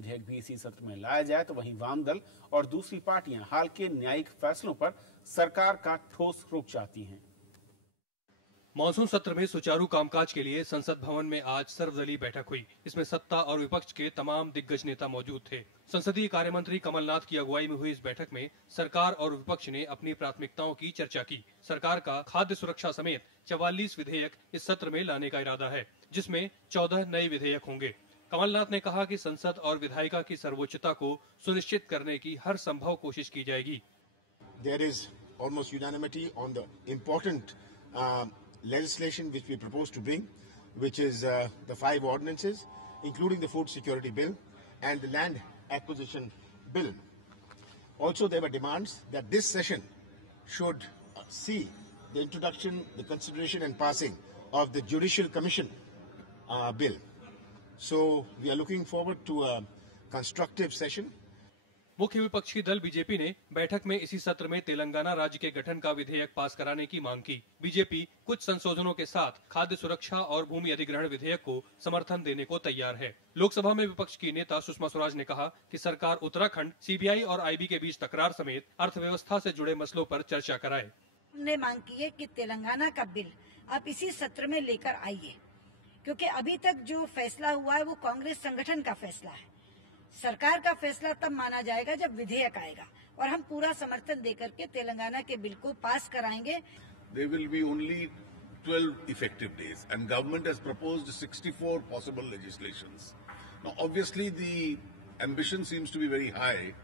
विधेयक भी इसी सत्र में लाया जाए, तो वहीं वाम दल और दूसरी पार्टियां हाल के न्यायिक फैसलों पर सरकार का ठोस रुख चाहती हैं। मॉनसून सत्र में सुचारू कामकाज के लिए संसद भवन में आज सर्वदलीय बैठक हुई। इसमें सत्ता और विपक्ष के तमाम दिग्गज नेता मौजूद थे। संसदीय कार्य मंत्री कमलनाथ की अगुवाई में हुई इस बैठक में सरकार और विपक्ष ने अपनी प्राथमिकताओं की चर्चा की। सरकार का खाद्य सुरक्षा समेत 44 विधेयक इस सत्र में लाने का इरादा है, जिसमें 14 नए विधेयक होंगे। कमलनाथ ने कहा कि संसद और विधायिका की सर्वोच्चता को सुनिश्चित करने की हर संभव कोशिश की जाएगी। There is almost unanimity on the important legislation which we propose to bring, which is the 5 ordinances, including the Food Security Bill and the Land Acquisition Bill. Also, there were demands that this session should see the introduction, the consideration and passing of the Judicial Commission Bill. So, we are looking forward to a constructive session. मुख्य विपक्षी दल BJP ने बैठक में इसी सत्र में तेलंगाना राज्य के गठन का विधेयक पास कराने की मांग की। बीजेपी कुछ संशोधनों के साथ खाद्य सुरक्षा और भूमि अधिग्रहण विधेयक को समर्थन देने को तैयार है। लोकसभा में विपक्ष की नेता सुषमा स्वराज ने कहा कि सरकार उत्तराखंड, सीबीआई और आईबी के बीच तकरार समेत अर्थव्यवस्था से जुड़े मसलों पर चर्चा कराए। हमने मांग की है कि तेलंगाना का बिल आप इसी सत्र में लेकर आइए, क्योंकि अभी तक जो फैसला हुआ है वो कांग्रेस संगठन का फैसला है। सरकार का फैसला तब माना जाएगा जब विधेयक आएगा, और हम पूरा समर्थन देकर के तेलंगाना के बिल को पास कराएंगे। There will be only 12 effective days, and government has proposed 64 possible legislations. Now, obviously, the ambition seems to be very high,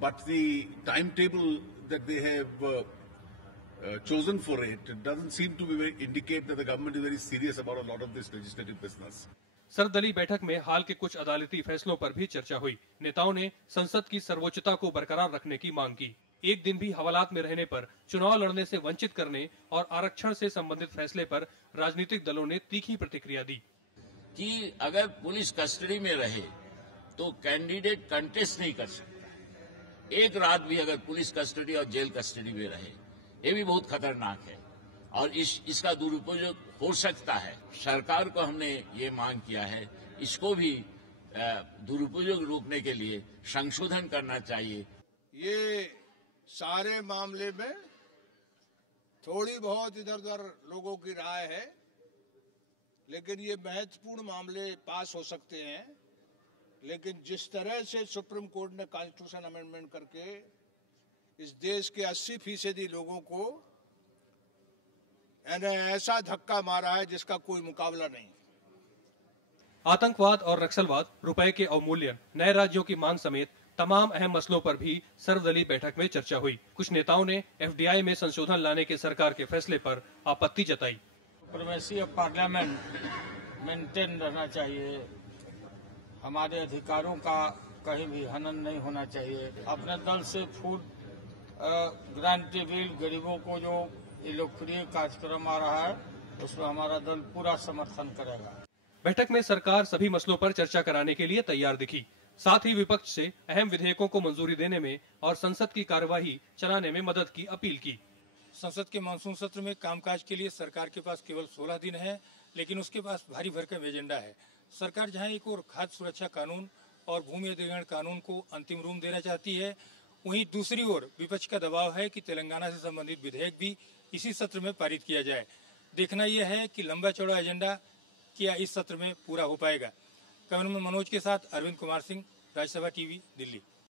but the timetable that they have chosen for it doesn't seem to be indicate that the government is very serious about a lot of this legislative business. सर्वदलीय बैठक में हाल के कुछ अदालती फैसलों पर भी चर्चा हुई। नेताओं ने संसद की सर्वोच्चता को बरकरार रखने की मांग की। एक दिन भी हवालात में रहने पर चुनाव लड़ने से वंचित करने और आरक्षण से संबंधित फैसले पर राजनीतिक दलों ने तीखी प्रतिक्रिया दी कि अगर पुलिस कस्टडी में रहे तो कैंडिडेट कंटेस्ट नहीं कर सकता। एक रात भी अगर पुलिस कस्टडी और जेल कस्टडी में रहे, ये भी बहुत खतरनाक है और इसका दुरुपयोग हो सकता है। सरकार को हमने ये मांग किया है, इसको भी दुरुपयोग रोकने के लिए संशोधन करना चाहिए। ये सारे मामले में थोड़ी बहुत इधर उधर लोगों की राय है, लेकिन ये महत्वपूर्ण मामले पास हो सकते हैं। लेकिन जिस तरह से सुप्रीम कोर्ट ने कॉन्स्टिट्यूशन अमेंडमेंट करके इस देश के 80% लोगों को ऐसा धक्का मारा है जिसका कोई मुकाबला नहीं। आतंकवाद और नक्सलवाद, रुपए के अवमूल्यन, नए राज्यों की मांग समेत तमाम अहम मसलों पर भी सर्वदलीय बैठक में चर्चा हुई। कुछ नेताओं ने एफडीआई में संशोधन लाने के सरकार के फैसले पर आपत्ति जताई। सुप्रीमेसी ऑफ पार्लियामेंट मेंटेन रहना चाहिए, हमारे अधिकारों का कहीं भी हनन नहीं होना चाहिए। अपने दल से फूड ग्रांटी बिल, गरीबों को जो ये लोकप्रिय कार्यक्रम आ रहा है, उसमें हमारा दल पूरा समर्थन करेगा। बैठक में सरकार सभी मसलों पर चर्चा कराने के लिए तैयार दिखी। साथ ही विपक्ष से अहम विधेयकों को मंजूरी देने में और संसद की कार्यवाही चलाने में मदद की अपील की। संसद के मानसून सत्र में कामकाज के लिए सरकार के पास केवल 16 दिन है, लेकिन उसके पास भारी भरकम एजेंडा है। सरकार जहां एक और खाद्य सुरक्षा कानून और भूमि अधिग्रहण कानून को अंतिम रूप देना चाहती है, वहीं दूसरी ओर विपक्ष का दबाव है कि तेलंगाना से संबंधित विधेयक भी इसी सत्र में पारित किया जाए। देखना यह है कि लंबा चौड़ा एजेंडा क्या इस सत्र में पूरा हो पाएगा। कैमरामैन मनोज के साथ अरविंद कुमार सिंह, राज्यसभा टीवी, दिल्ली।